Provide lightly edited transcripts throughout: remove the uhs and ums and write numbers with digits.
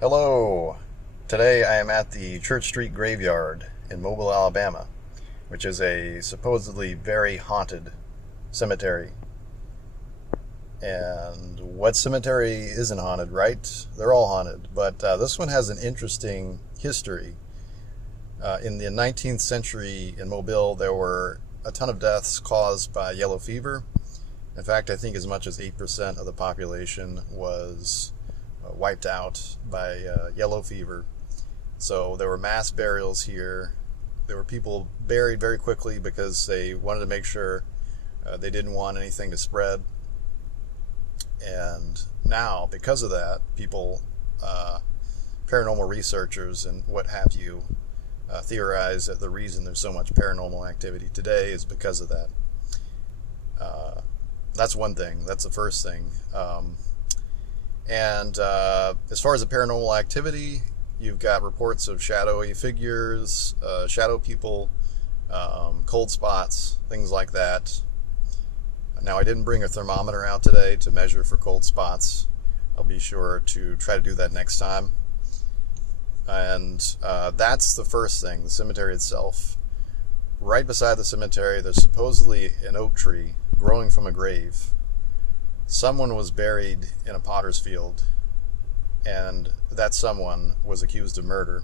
Hello. Today I am at the Church Street Graveyard in Mobile, Alabama, which is a supposedly very haunted cemetery. And what cemetery isn't haunted, right? They're all haunted, but this one has an interesting history. In the 19th century in Mobile, there were a ton of deaths caused by yellow fever. In fact, I think as much as 8% of the population was wiped out by yellow fever. So there were mass burials here. There were people buried very quickly because they wanted to make sure they didn't want anything to spread. And now, because of that, people, paranormal researchers and what have you, theorize that the reason there's so much paranormal activity today is because of that. That's one thing. That's the first thing. And as far as the paranormal activity, you've got reports of shadowy figures, shadow people, cold spots, things like that. Now, I didn't bring a thermometer out today to measure for cold spots. I'll be sure to try to do that next time. And that's the first thing, the cemetery itself. Right beside the cemetery, there's supposedly an oak tree growing from a grave. Someone was buried in a potter's field, and that someone was accused of murder.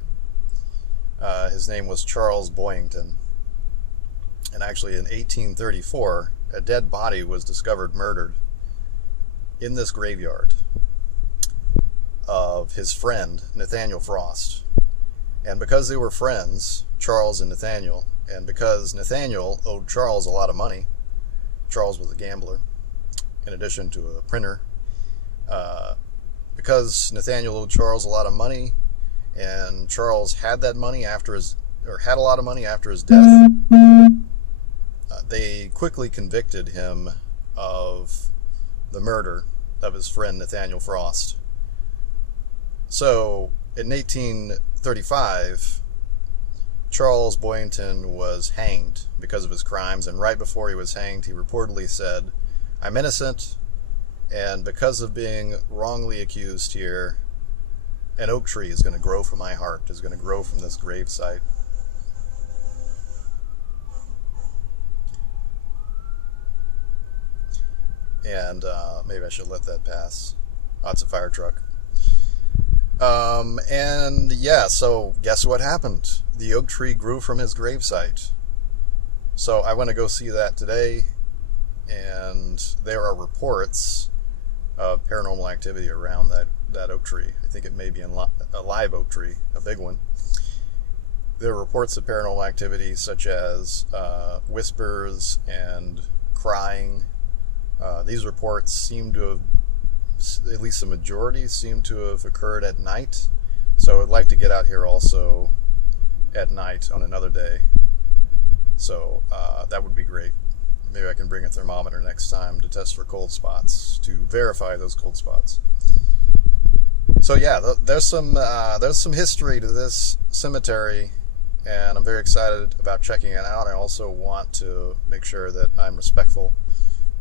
His name was Charles Boyington. And actually, in 1834, a dead body was discovered murdered in this graveyard of his friend, Nathaniel Frost. And because they were friends, Charles and Nathaniel, and because Nathaniel owed Charles a lot of money, Charles was a gambler, in addition to a printer. Because Nathaniel owed Charles a lot of money, and Charles had that money had a lot of money after his death, they quickly convicted him of the murder of his friend Nathaniel Frost. So, in 1835, Charles Boyington was hanged because of his crimes, and right before he was hanged, he reportedly said, "I'm innocent, and because of being wrongly accused here, an oak tree is going to grow from my heart, is going to grow from this grave site." And maybe I should let that pass. Oh, it's a fire truck. And yeah, so guess what happened? The oak tree grew from his gravesite. So I want to go see that today, and there are reports of paranormal activity around that oak tree. I think it may be a live oak tree, a big one. There are reports of paranormal activity such as whispers and crying. These reports seem to have, at least the majority, seem to have occurred at night. So I'd like to get out here also at night on another day. So that would be great. Maybe I can bring a thermometer next time to test for cold spots, to verify those cold spots. So yeah, there's some history to this cemetery, and I'm very excited about checking it out. I also want to make sure that I'm respectful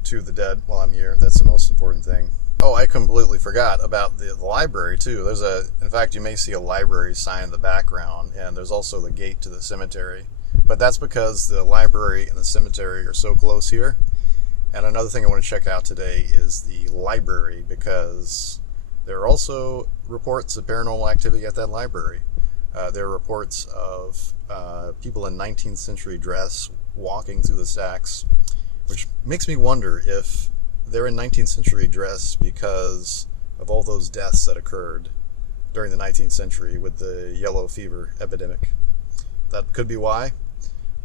to the dead while I'm here. That's the most important thing. Oh, I completely forgot about the library too. In fact, you may see a library sign in the background, and there's also the gate to the cemetery. But that's because the library and the cemetery are so close here. And another thing I want to check out today is the library, because there are also reports of paranormal activity at that library. There are reports of people in 19th century dress walking through the stacks, which makes me wonder if they're in 19th century dress because of all those deaths that occurred during the 19th century with the yellow fever epidemic. That could be why,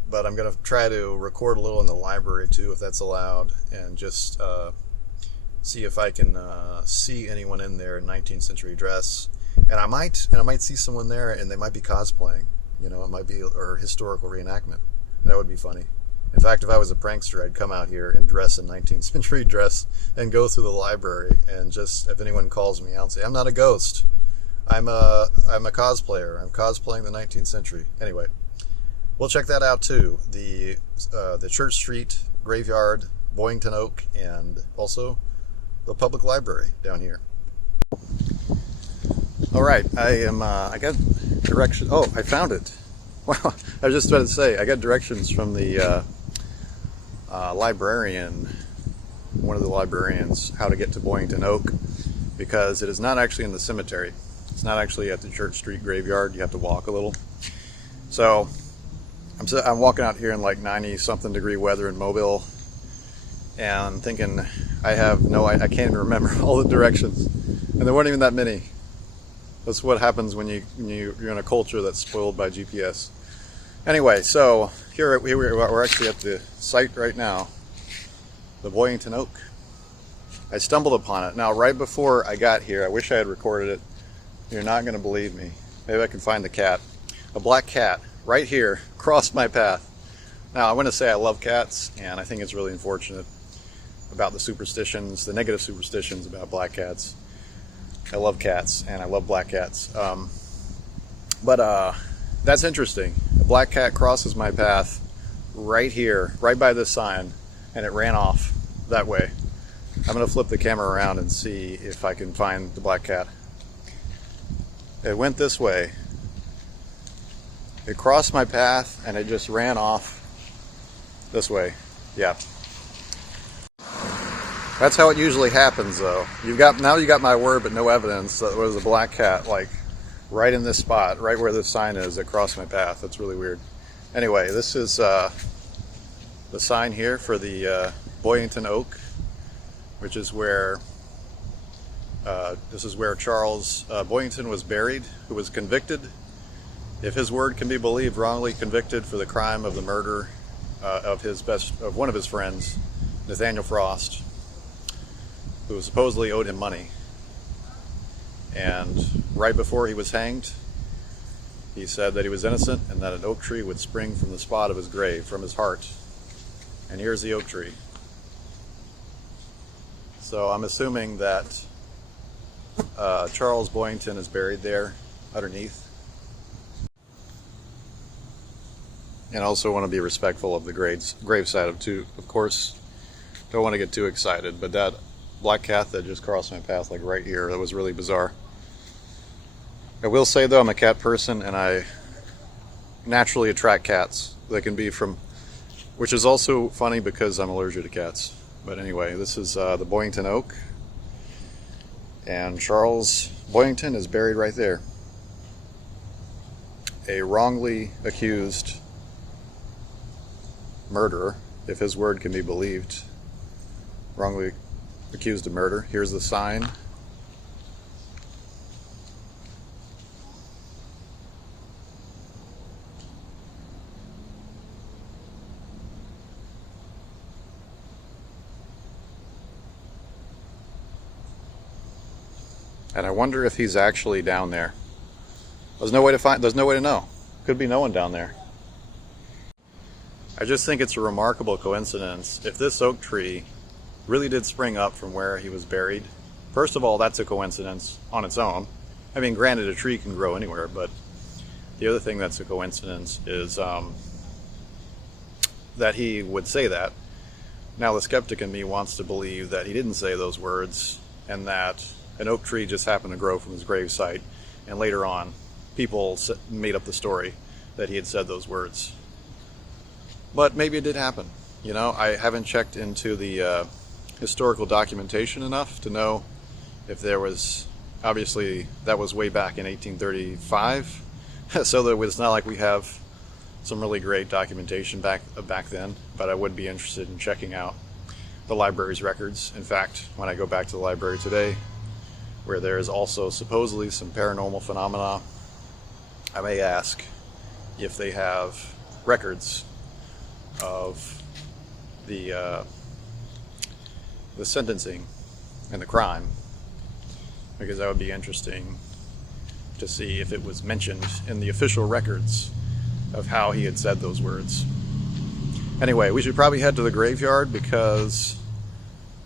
but I'm going to try to record a little in the library too, if that's allowed, and just see if I can see anyone in there in 19th century dress. And I might see someone there, and they might be cosplaying. You know, it might be or historical reenactment. That would be funny. In fact, if I was a prankster, I'd come out here and dress in 19th century dress and go through the library, and just, if anyone calls me out, say, "I'm not a ghost. I'm a cosplayer. I'm cosplaying the 19th century." Anyway, we'll check that out too. The Church Street Graveyard, Boyington Oak, and also the public library down here. All right, I got directions. Oh, I found it. Wow, I was just about to say, I got directions from the librarian, one of the librarians, how to get to Boyington Oak, because it is not actually in the cemetery. It's not actually at the Church Street graveyard. You have to walk a little. So I'm walking out here in like 90-something degree weather in Mobile, and thinking I can't even remember all the directions, and there weren't even that many. That's what happens when you're in a culture that's spoiled by GPS. Anyway, so here we're actually at the site right now, the Boyington Oak. I stumbled upon it. Now, right before I got here, I wish I had recorded it. You're not going to believe me. Maybe I can find the cat. A black cat right here crossed my path. Now, I want to say I love cats, and I think it's really unfortunate about the superstitions, the negative superstitions about black cats. I love cats, and I love black cats. But that's interesting. A black cat crosses my path right here, right by this sign, and it ran off that way. I'm going to flip the camera around and see if I can find the black cat. It went this way. It crossed my path, and it just ran off this way. Yeah. That's how it usually happens, though. Now you got my word, but no evidence that there was a black cat, like, right in this spot, right where this sign is, that crossed my path. That's really weird. Anyway, this is the sign here for the Boyington Oak, which is where Charles Boyington was buried, who was convicted, if his word can be believed, wrongly convicted for the crime of the murder of one of his friends, Nathaniel Frost, who supposedly owed him money. And right before he was hanged, he said that he was innocent and that an oak tree would spring from the spot of his grave, from his heart. And here's the oak tree. So I'm assuming that Charles Boyington is buried there underneath. And I also want to be respectful of the graveside too, of course. Don't want to get too excited, but that black cat that just crossed my path, like right here, that was really bizarre. I will say though, I'm a cat person, and I naturally attract cats. They can be from, which is also funny because I'm allergic to cats. But anyway, this is the Boyington Oak, and Charles Boyington is buried right there. A wrongly accused murderer, if his word can be believed, wrongly accused of murder. Here's the sign. And I wonder if he's actually down there. There's no way to know. Could be no one down there. I just think it's a remarkable coincidence. If this oak tree really did spring up from where he was buried, first of all, that's a coincidence on its own. I mean, granted, a tree can grow anywhere, but the other thing that's a coincidence is that he would say that. Now, the skeptic in me wants to believe that he didn't say those words, and that an oak tree just happened to grow from his gravesite, and later on, people made up the story that he had said those words. But maybe it did happen. You know, I haven't checked into the historical documentation enough to know if there was, obviously that was way back in 1835, so that it's not like we have some really great documentation back then, but I would be interested in checking out the library's records. In fact, when I go back to the library today, where there is also supposedly some paranormal phenomena, I may ask if they have records of the sentencing and the crime, because that would be interesting to see if it was mentioned in the official records of how he had said those words. Anyway, we should probably head to the graveyard because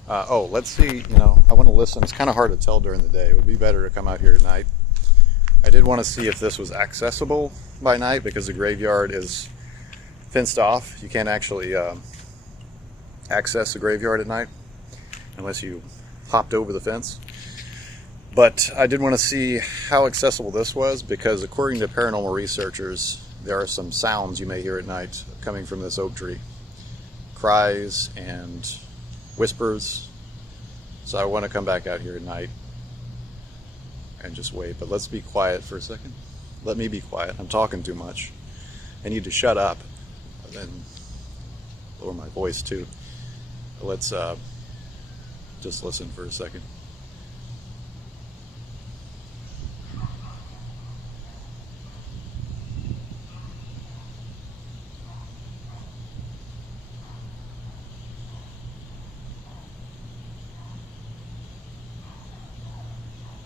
let's see, I want to listen. It's kind of hard to tell during the day. It would be better to come out here at night. I did want to see if this was accessible by night, because the graveyard is fenced off. You can't actually access the graveyard at night unless you hopped over the fence. But I did want to see how accessible this was, because according to paranormal researchers, there are some sounds you may hear at night coming from this oak tree. Cries and whispers. So I want to come back out here at night and just wait. But let's be quiet for a second. Let me be quiet. I'm talking too much. I need to shut up and lower my voice too. Let's just listen for a second.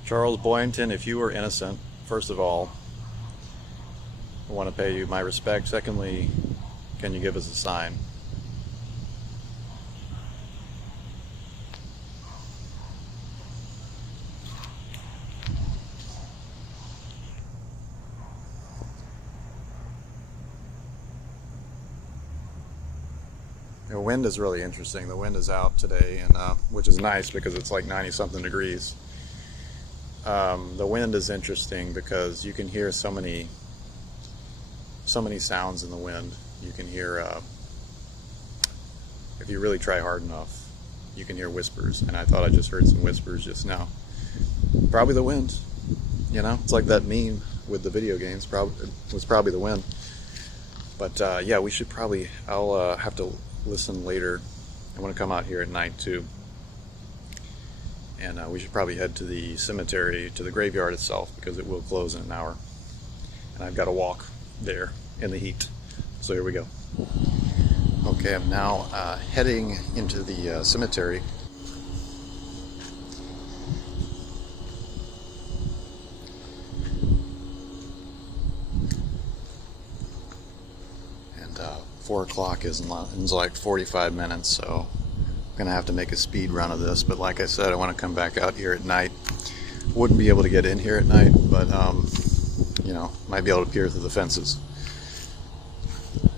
Charles Boyington, if you were innocent, first of all, I want to pay you my respect. Secondly, can you give us a sign? The wind is really interesting. The wind is out today, and which is nice because it's like 90-something degrees. The wind is interesting because you can hear so many sounds in the wind. You can hear, if you really try hard enough, you can hear whispers. And I thought I just heard some whispers just now. Probably the wind. You know, it's like that meme with the video games. It was probably the wind. But yeah, we should probably. I'll have to listen later. I want to come out here at night too. And we should probably head to the cemetery, to the graveyard itself, because it will close in an hour. And I've got to walk there in the heat. So here we go. Okay, I'm now heading into the cemetery. And 4 o'clock is in like 45 minutes, so I'm going to have to make a speed run of this. But like I said, I want to come back out here at night. Wouldn't be able to get in here at night, but you know, might be able to peer through the fences.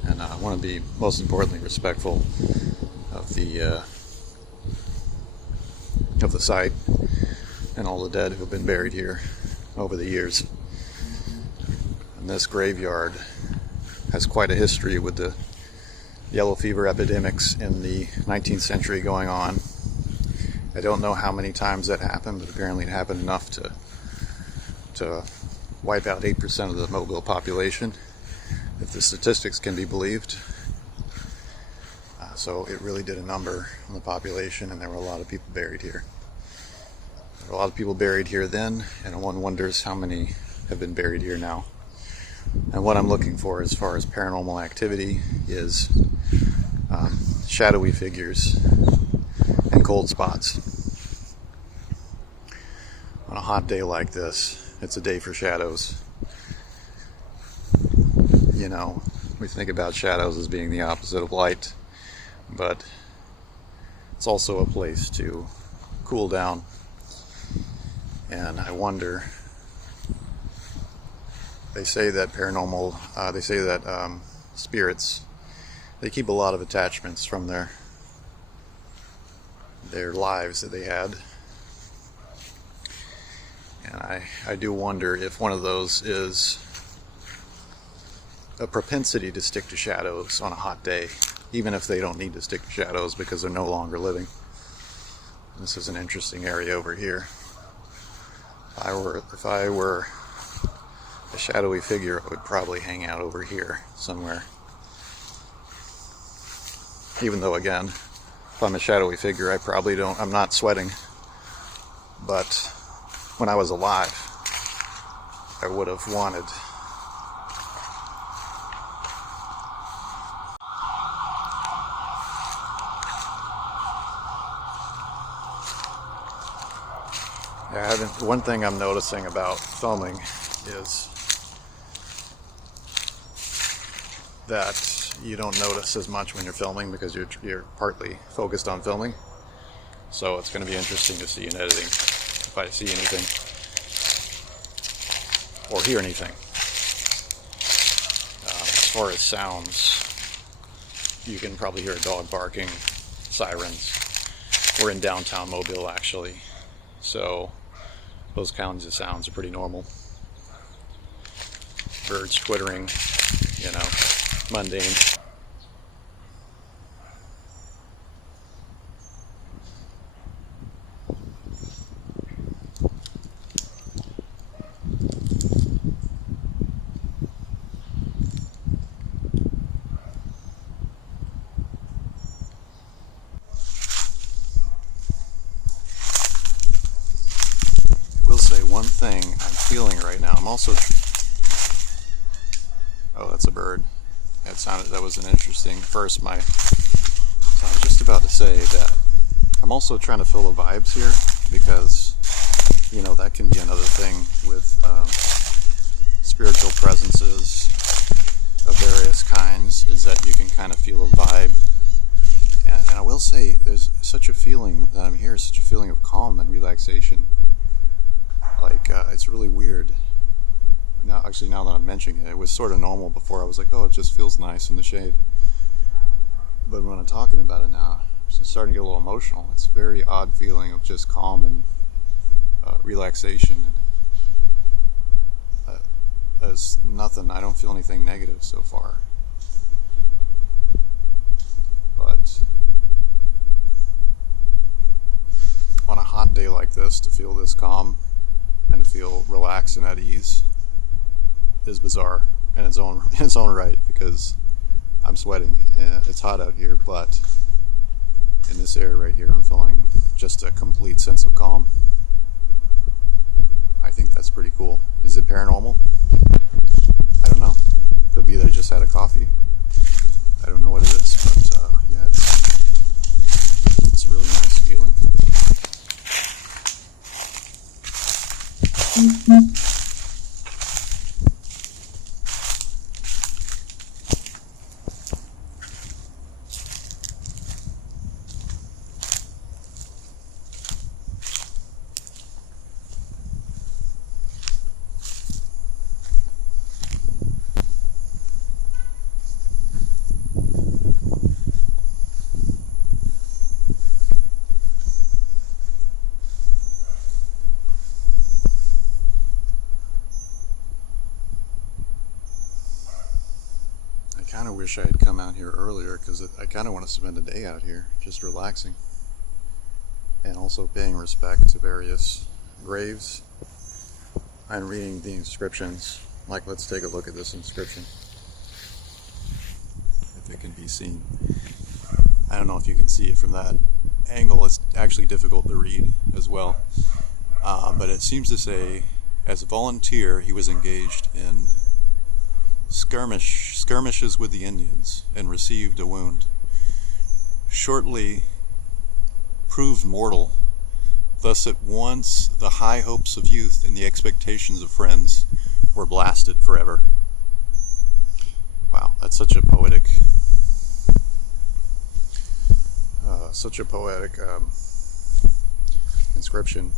And I want to be, most importantly, respectful of the site and all the dead who have been buried here over the years. And this graveyard has quite a history with the yellow fever epidemics in the 19th century going on. I don't know how many times that happened, but apparently it happened enough to wipe out 8% of the Mobile population, if the statistics can be believed. So it really did a number on the population, and there were a lot of people buried here. There were a lot of people buried here then, and one wonders how many have been buried here now. And what I'm looking for as far as paranormal activity is shadowy figures and cold spots. On a hot day like this, it's a day for shadows. You know, we think about shadows as being the opposite of light, but it's also a place to cool down. And I wonder, they say that spirits, they keep a lot of attachments from their lives that they had. And I do wonder if one of those is a propensity to stick to shadows on a hot day, even if they don't need to stick to shadows because they're no longer living. This is an interesting area over here. If I were a shadowy figure, I would probably hang out over here somewhere. Even though, again, if I'm a shadowy figure, I'm not sweating. But when I was alive, I would have wanted one thing I'm noticing about filming is that you don't notice as much when you're filming because you're partly focused on filming. So it's going to be interesting to see in editing if I see anything or hear anything. As far as sounds, you can probably hear a dog barking, sirens. We're in downtown Mobile, actually. So those kinds of sounds are pretty normal. Birds twittering, you know, mundane. One thing I'm feeling right now, I'm also, oh, that's a bird. That was an interesting, first so I was just about to say that I'm also trying to fill the vibes here, because, you know, that can be another thing with spiritual presences of various kinds, is that you can kind of feel a vibe. And I will say, there's such a feeling that I'm here, such a feeling of calm and relaxation. Like, it's really weird. Now that I'm mentioning it, it was sort of normal before. I was like, oh, it just feels nice in the shade. But when I'm talking about it now, it's starting to get a little emotional. It's a very odd feeling of just calm and relaxation. There's nothing, I don't feel anything negative so far. But on a hot day like this, to feel this calm and to feel relaxed and at ease is bizarre in its own right, because I'm sweating. It's hot out here, but in this area right here, I'm feeling just a complete sense of calm. I think that's pretty cool. Is it paranormal? I don't know. Could be that I just had a coffee. I don't know what it is, but yeah, it's a really nice feeling. I kind of wish I had come out here earlier, because I kind of want to spend a day out here just relaxing and also paying respect to various graves and reading the inscriptions. Like, let's take a look at this inscription, if it can be seen. I don't know if you can see it from that angle. It's actually difficult to read as well, but it seems to say, as a volunteer, he was engaged in skirmishes with the Indians and received a wound. Shortly proved mortal. Thus at once the high hopes of youth and the expectations of friends were blasted forever. Wow, that's such a poetic inscription.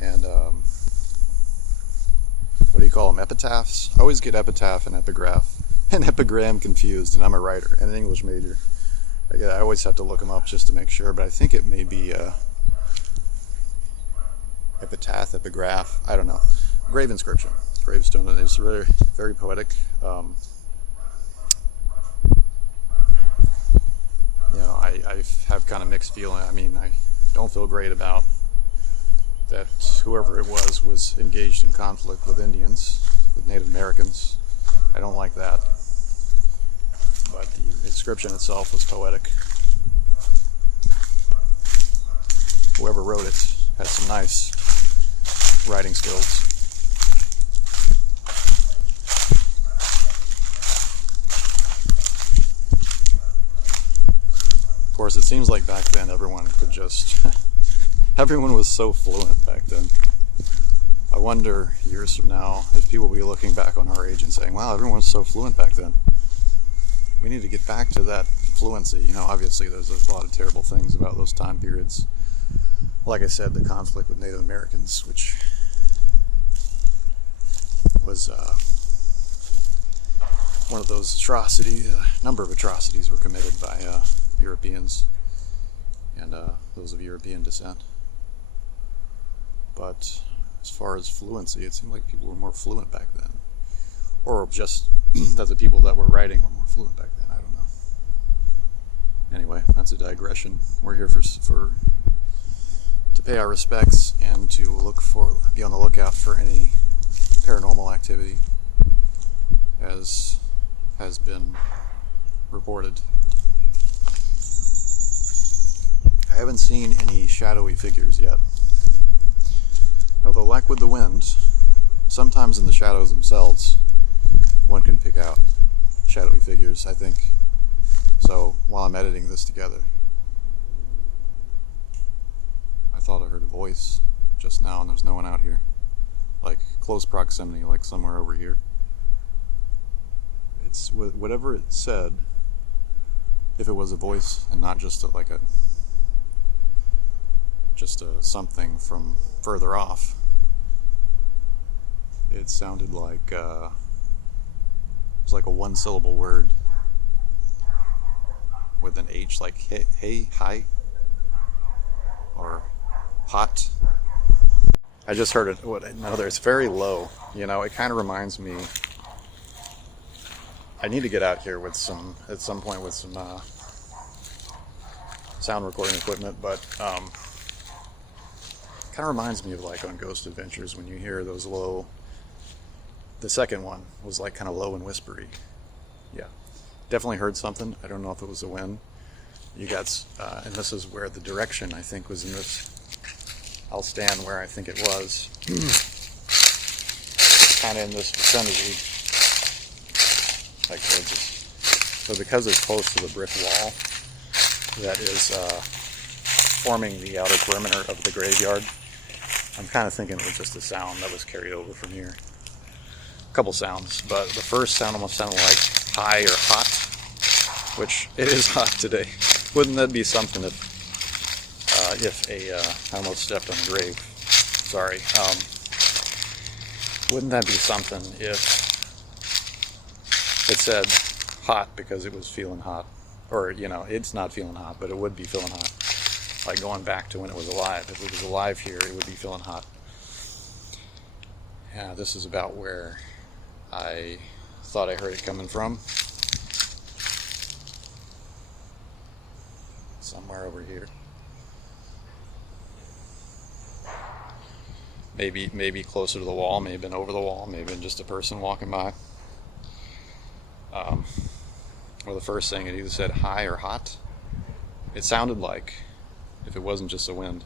And what do you call them? Epitaphs? I always get epitaph and epigraph and epigram confused, and I'm a writer and an English major. I always have to look them up just to make sure, but I think it may be epitaph, epigraph, I don't know. Grave inscription, gravestone, and it's very, very poetic. You know, I have kind of mixed feeling. I mean, I don't feel great about that whoever it was engaged in conflict with Indians, with Native Americans. I don't like that. But the inscription itself was poetic. Whoever wrote it had some nice writing skills. Of course, it seems like back then everyone could just everyone was so fluent back then. I wonder years from now if people will be looking back on our age and saying, wow, everyone was so fluent back then. We need to get back to that fluency. You know, obviously there's a lot of terrible things about those time periods. Like I said, the conflict with Native Americans, which was one of those atrocities. A number of atrocities were committed by Europeans and those of European descent. But as far as fluency, it seemed like people were more fluent back then. Or just that the people that were writing were more fluent back then. I don't know. Anyway, that's a digression. We're here to pay our respects and to be on the lookout for any paranormal activity, as has been reported. I haven't seen any shadowy figures yet. Although, like with the wind, sometimes in the shadows themselves, one can pick out shadowy figures, I think. So, while I'm editing this together, I thought I heard a voice just now, and there's no one out here. Like, close proximity, like somewhere over here. It's whatever it said, if it was a voice and not just something from further off. It sounded like it was like a one-syllable word with an H, like hey, hi, or hot. I just heard it. It's very low. You know, it kind of reminds me. I need to get out here at some point with some sound recording equipment, but kind of reminds me of like on Ghost Adventures when you hear those low. The second one was like kind of low and whispery. Yeah, definitely heard something. I don't know if it was the wind. You got, and this is where the direction I think was in this. I'll stand where I think it was. Kind of in this vicinity. Like so because it's close to the brick wall that is forming the outer perimeter of the graveyard, I'm kind of thinking it was just a sound that was carried over from here. A couple sounds, but the first sound almost sounded like high or hot, which it is hot today. Wouldn't that be something if I almost stepped on a grave. Sorry. Wouldn't that be something if it said hot because it was feeling hot? Or, you know, it's not feeling hot, but it would be feeling hot. Like going back to when it was alive. If it was alive here, it would be feeling hot. Yeah, this is about where I thought I heard it coming from. Somewhere over here. Maybe closer to the wall, maybe been over the wall, maybe been just a person walking by. Well, the first thing, it either said high or hot. It sounded like, if it wasn't just the wind.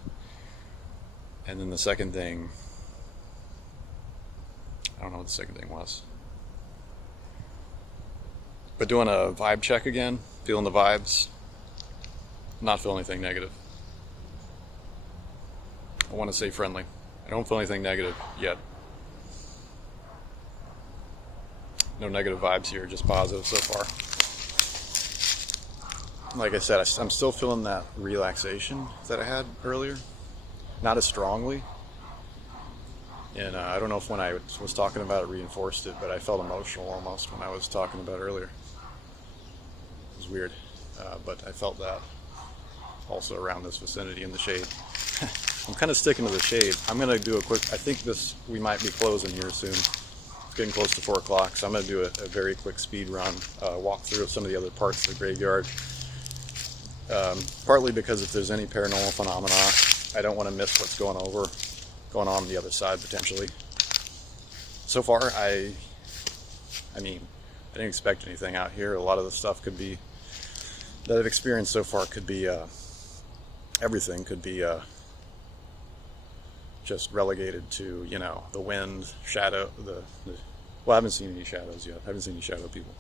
And then the second thing, I don't know what the second thing was. But doing a vibe check again, feeling the vibes, not feel anything negative. I want to say friendly. I don't feel anything negative yet. No negative vibes here, just positive so far. Like I said, I'm still feeling that relaxation that I had earlier. Not as strongly. And I don't know if when I was talking about it reinforced it, but I felt emotional almost when I was talking about it earlier. It was weird. But I felt that also around this vicinity in the shade. I'm kind of sticking to the shade. I'm going to do a quick, I think we might be closing here soon. It's getting close to 4 o'clock, so I'm going to do a very quick speed run, walk through some of the other parts of the graveyard. Partly because if there's any paranormal phenomena, I don't want to miss what's going on the other side potentially. So far, I didn't expect anything out here. A lot of the stuff that I've experienced so far could be, everything could be just relegated to, you know, the wind, shadow, well, I haven't seen any shadows yet. I haven't seen any shadow people.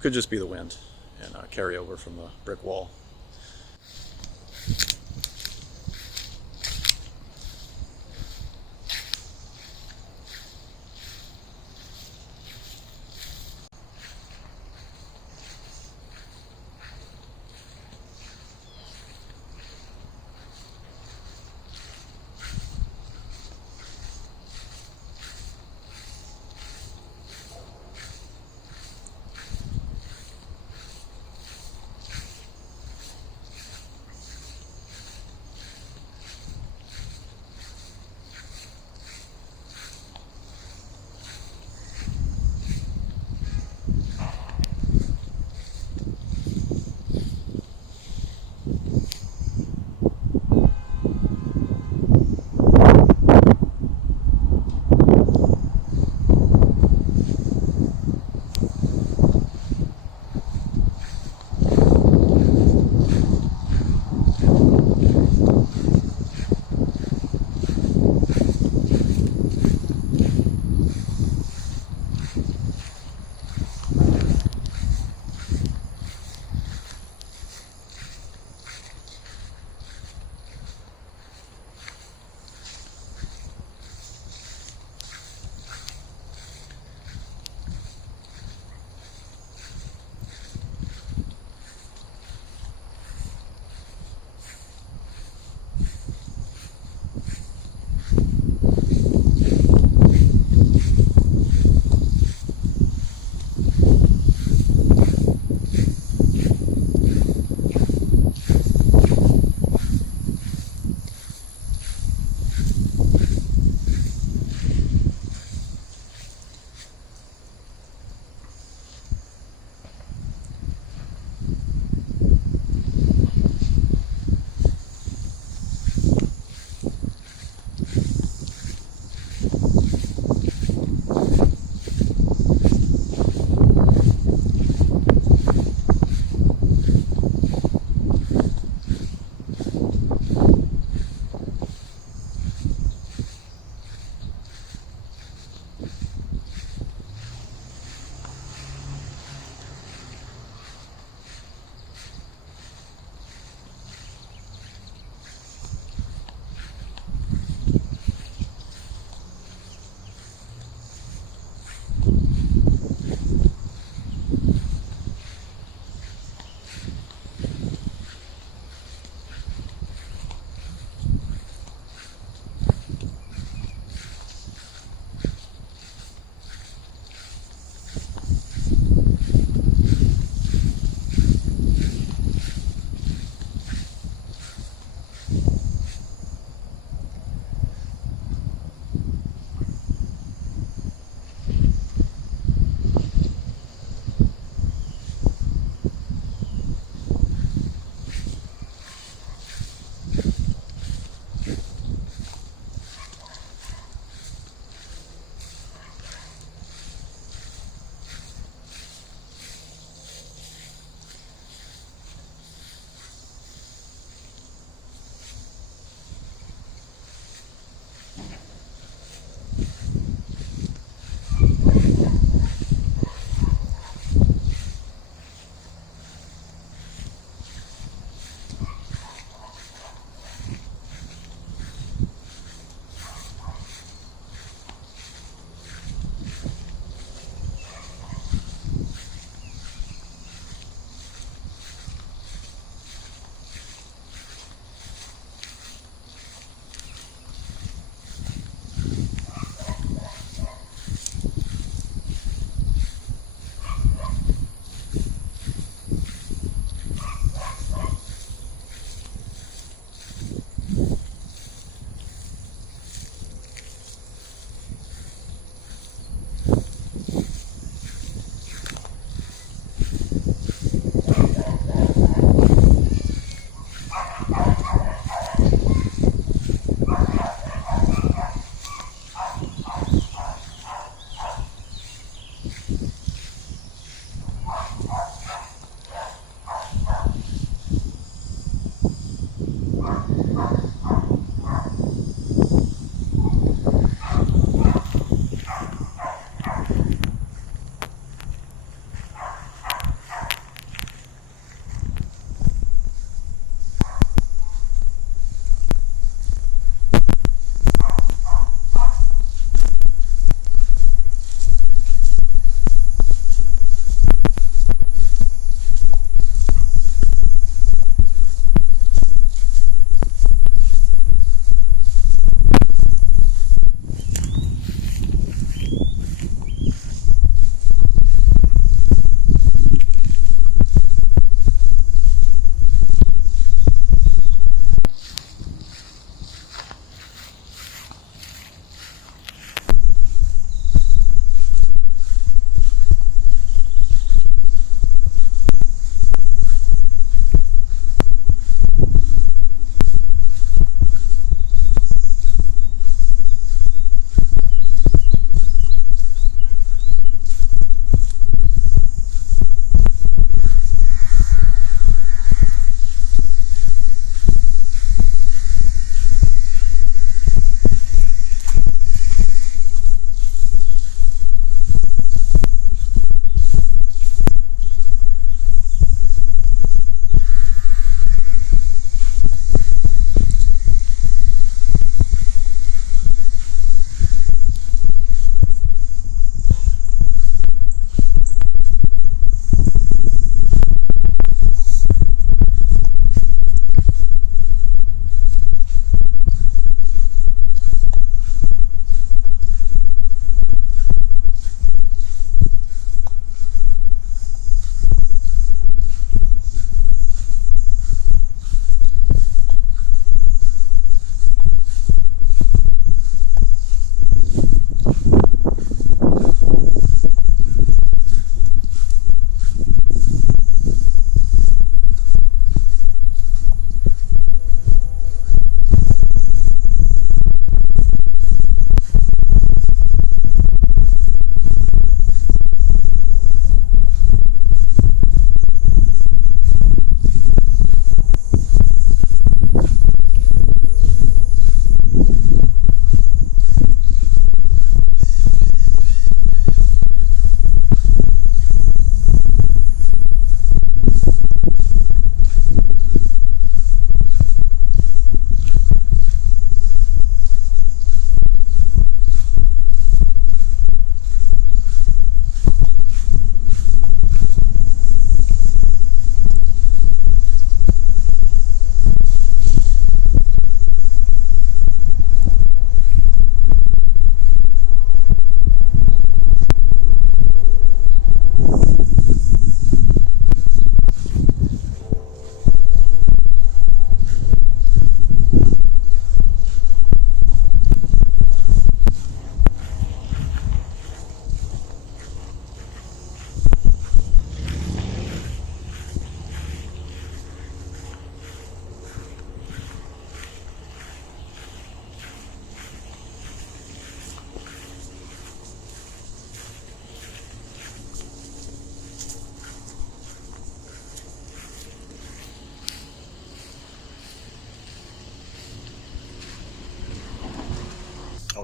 Could just be the wind and carry over from the brick wall.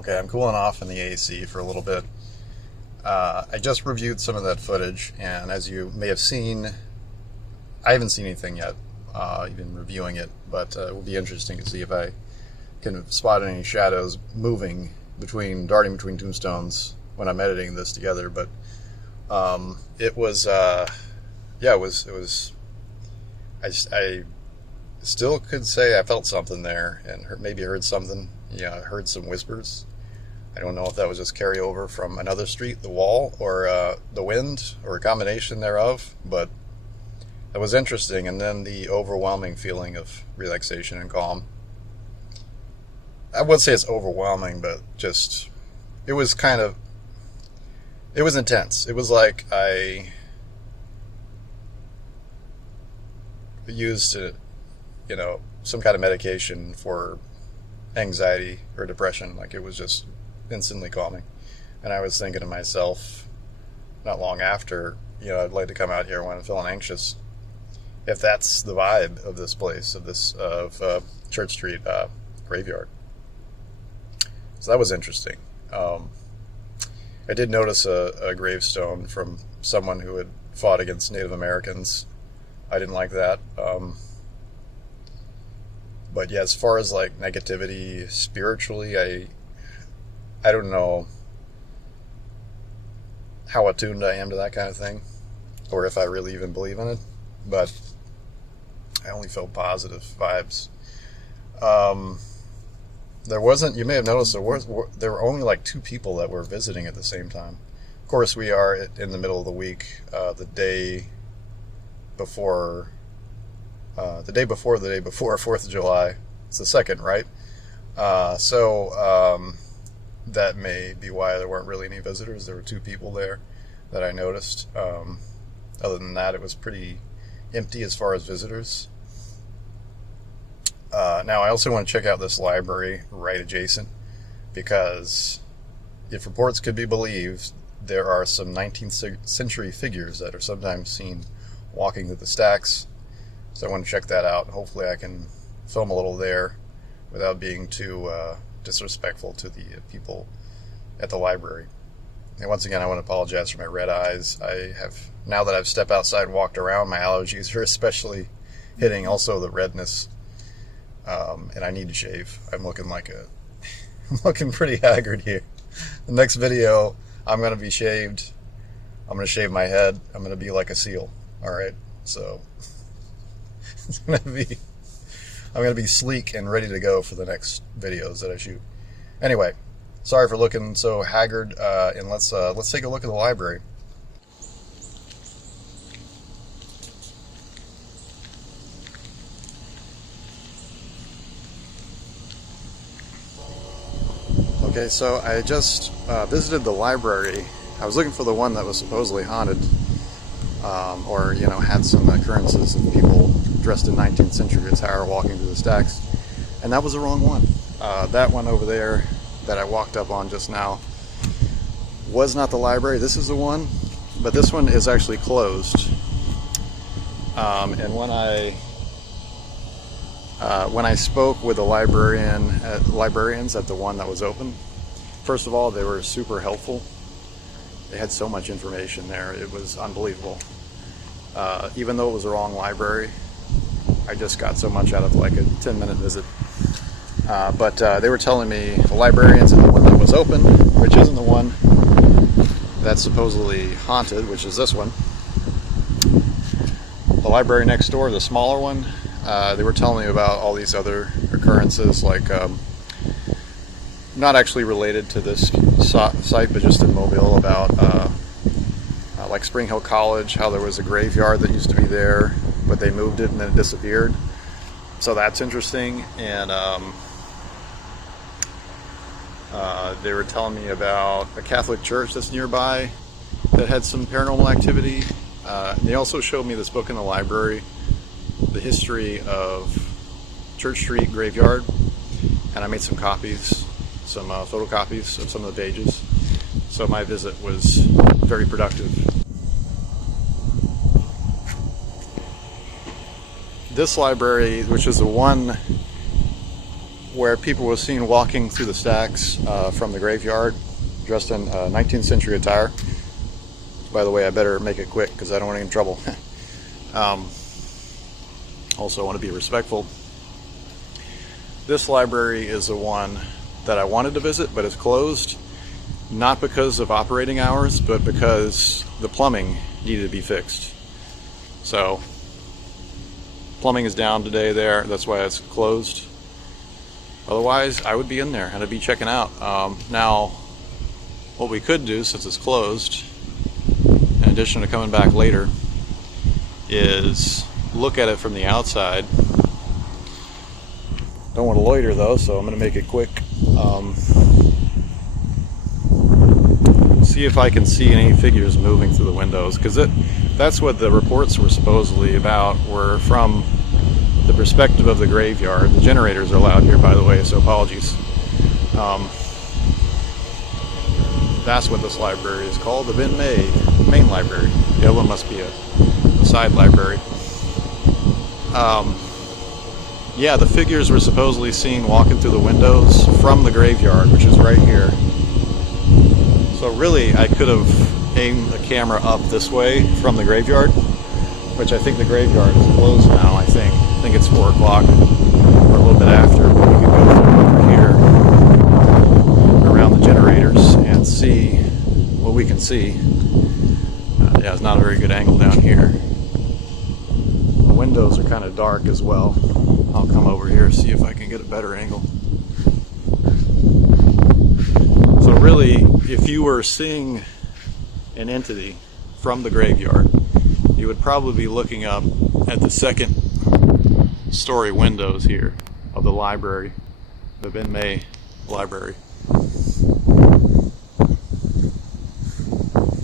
Okay, I'm cooling off in the AC for a little bit. I just reviewed some of that footage, and as you may have seen, I haven't seen anything yet, even reviewing it, but it will be interesting to see if I can spot any shadows moving darting between tombstones when I'm editing this together. But it was, I still could say I felt something there, and maybe heard something. Yeah, I heard some whispers. I don't know if that was just carryover from another street, the wall, or the wind, or a combination thereof, but it was interesting. And then the overwhelming feeling of relaxation and calm. I wouldn't say it's overwhelming, but just, it was intense. It was like I used, some kind of medication for anxiety or depression. Like, it was just instantly calming. And I was thinking to myself, not long after, I'd like to come out here when I'm feeling anxious, if that's the vibe of this place, of Church Street graveyard. So that was interesting. I did notice a gravestone from someone who had fought against Native Americans. I didn't like that. But yeah, as far as like negativity spiritually, I don't know how attuned I am to that kind of thing, or if I really even believe in it, but I only felt positive vibes. You may have noticed there were only like 2 people that were visiting at the same time. Of course, we are in the middle of the week, the day before 4th of July. It's the 2nd, right? So that may be why there weren't really any visitors. There were 2 people there that I noticed. Other than that, it was pretty empty as far as visitors. Now, I also want to check out this library right adjacent, because if reports could be believed, there are some 19th century figures that are sometimes seen walking through the stacks. So I want to check that out. Hopefully I can film a little there without being too disrespectful to the people at the library. And once again, I want to apologize for my red eyes. Now that I've stepped outside and walked around, my allergies are especially hitting, also the redness. And I need to shave. I'm looking pretty haggard here. The next video, I'm going to be shaved. I'm going to shave my head. I'm going to be like a seal. Alright? So, I'm going to be sleek and ready to go for the next videos that I shoot. Anyway, sorry for looking so haggard, and let's take a look at the library. Okay, so I just visited the library. I was looking for the one that was supposedly haunted, or had some occurrences of people dressed in 19th century attire walking through the stacks, and that was the wrong one. That one over there that I walked up on just now was not the library. This is the one, but this one is actually closed. And when I spoke with the librarians at the one that was open, first of all, they were super helpful. They had so much information there. It was unbelievable. Even though it was the wrong library, I just got so much out of like a 10-minute visit. But they were telling me the librarians at the one that was open, which isn't the one that's supposedly haunted, which is this one. The library next door, the smaller one, they were telling me about all these other occurrences, like not actually related to this site, but just in Mobile, about like Spring Hill College, how there was a graveyard that used to be there, but they moved it and then it disappeared. So that's interesting. And they were telling me about a Catholic church that's nearby that had some paranormal activity. They also showed me this book in the library, The History of Church Street Graveyard, and I made some copies, some photocopies of some of the pages. So my visit was very productive. This library, which is the one where people were seen walking through the stacks from the graveyard dressed in 19th century attire. By the way, I better make it quick because I don't want to get in trouble. Also, I want to be respectful. This library is the one that I wanted to visit, but it's closed. Not because of operating hours, but because the plumbing needed to be fixed. So, plumbing is down today there. That's why it's closed. Otherwise, I would be in there and I'd be checking out. Now, what we could do, since it's closed, in addition to coming back later, is look at it from the outside. Don't want to loiter though, so I'm going to make it quick. See if I can see any figures moving through the windows, because that's what the reports were supposedly about, were from the perspective of the graveyard. The generators are loud here, by the way, so apologies. That's what this library is called, the Ben May main library. The other one must be a side library. Yeah, the figures were supposedly seen walking through the windows from the graveyard, which is right here. So really, I could have aimed the camera up this way from the graveyard, which I think the graveyard is closed now, I think. I think it's 4 o'clock, or a little bit after, but we could go over here around the generators and see what we can see. Yeah, it's not a very good angle down here. The windows are kind of dark as well. I'll come over here and see if I can get a better angle. So really, if you were seeing an entity from the graveyard, you would probably be looking up at the second story windows here of the library, the Ben May library.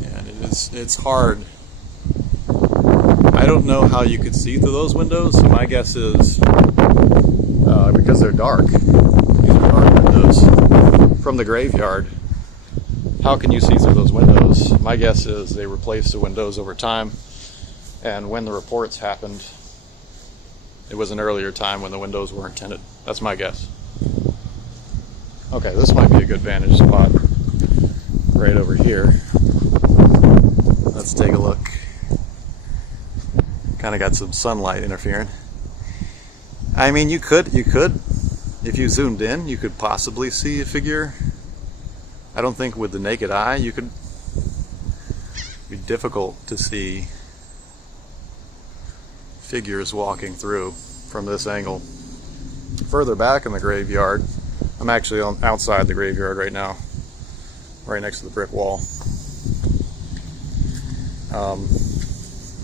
And it's hard. I don't know how you could see through those windows, so my guess is because they're dark. These are dark windows from the graveyard. How can you see through those windows? My guess is they replaced the windows over time, and when the reports happened, it was an earlier time when the windows weren't tinted. That's my guess. Okay, this might be a good vantage spot right over here. Let's take a look. Kind of got some sunlight interfering. I mean, you could, if you zoomed in, you could possibly see a figure. I don't think with the naked eye you could. It'd be difficult to see figures walking through from this angle. Further back in the graveyard, I'm actually outside the graveyard right now, right next to the brick wall.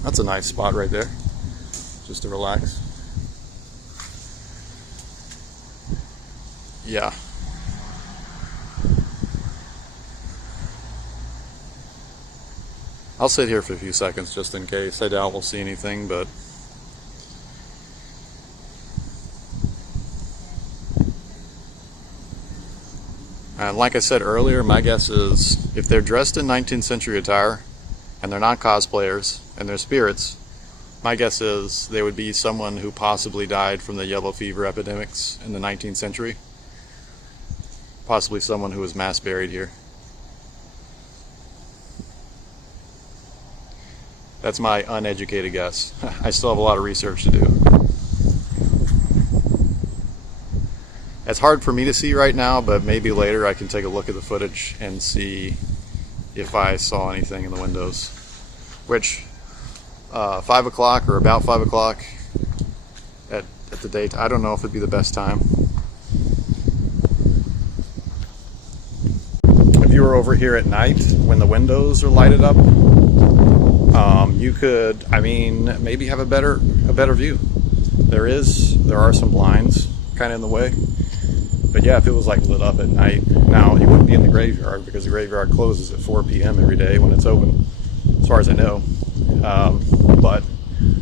That's a nice spot right there, just to relax. Yeah. I'll sit here for a few seconds just in case. I doubt we'll see anything, but and like I said earlier, my guess is if they're dressed in 19th century attire and they're not cosplayers and they're spirits, my guess is they would be someone who possibly died from the yellow fever epidemics in the 19th century. Possibly someone who was mass buried here. That's my uneducated guess. I still have a lot of research to do. It's hard for me to see right now, but maybe later I can take a look at the footage and see if I saw anything in the windows. Which, 5 o'clock or about 5 o'clock at the date, I don't know if it'd be the best time. If you were over here at night when the windows are lighted up, you could, I mean, maybe have a better view. There are some blinds kind of in the way. But yeah, if it was like lit up at night, now you wouldn't be in the graveyard because the graveyard closes at 4 p.m. every day when it's open, as far as I know. But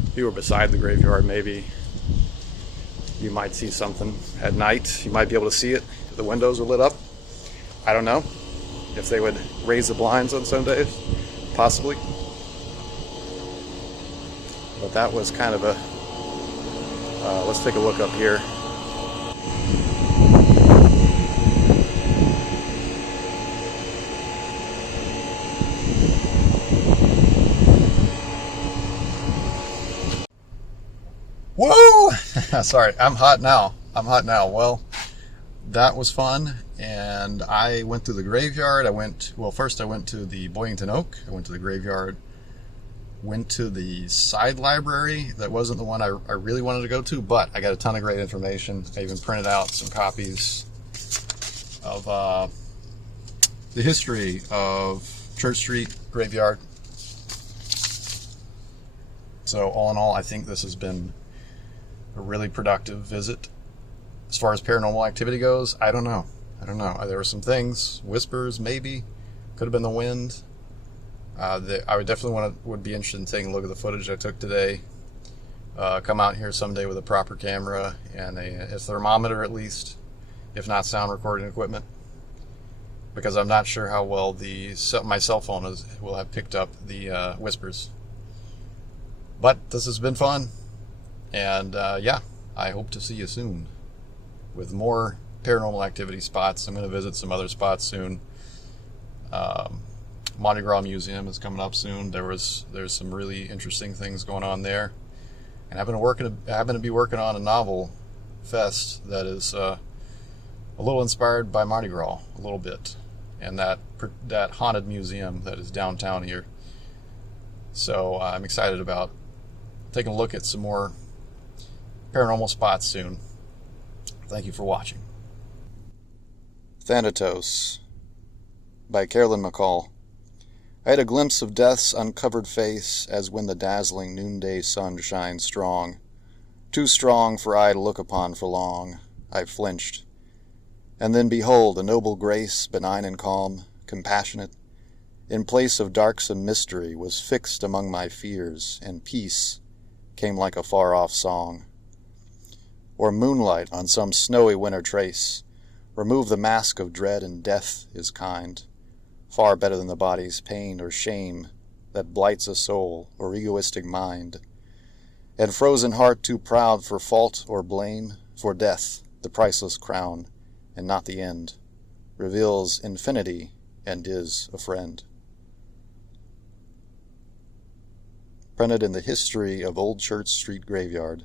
if you were beside the graveyard, maybe you might see something at night. You might be able to see it if the windows are lit up. I don't know if they would raise the blinds on some days, possibly. But that was kind of a, let's take a look up here. Sorry, I'm hot now. Well, that was fun, and I went to the graveyard. First I went to the Boyington Oak. I went to the graveyard. Went to the side library. That wasn't the one I really wanted to go to, but I got a ton of great information. I even printed out some copies of the history of Church Street Graveyard. So all in all, I think this has been a really productive visit. As far as paranormal activity goes, I don't know. There were some things, whispers maybe, could have been the wind. I would definitely would be interested in taking a look at the footage I took today. Come out here someday with a proper camera and a thermometer at least, if not sound recording equipment, because I'm not sure how well my cell phone will have picked up the whispers. But this has been fun, and I hope to see you soon with more paranormal activity spots. I'm going to visit some other spots soon. Mardi Gras Museum is coming up soon. There's some really interesting things going on there, and I happen to be working on a novel fest that is a little inspired by Mardi Gras, a little bit, and that haunted museum that is downtown here. So I'm excited about taking a look at some more paranormal spots soon. Thank you for watching. Thanatos by Carolyn McCall. I had a glimpse of death's uncovered face as when the dazzling noonday sun shines strong. Too strong for eye to look upon for long. I flinched. And then behold, a noble grace, benign and calm, compassionate, in place of darksome mystery, was fixed among my fears, and peace came like a far-off song. Or moonlight on some snowy winter trace, remove the mask of dread, and death is kind, far better than the body's pain or shame that blights a soul or egoistic mind, and frozen heart too proud for fault or blame, for death, the priceless crown, and not the end, reveals infinity and is a friend. Printed in the History of Old Church Street Graveyard,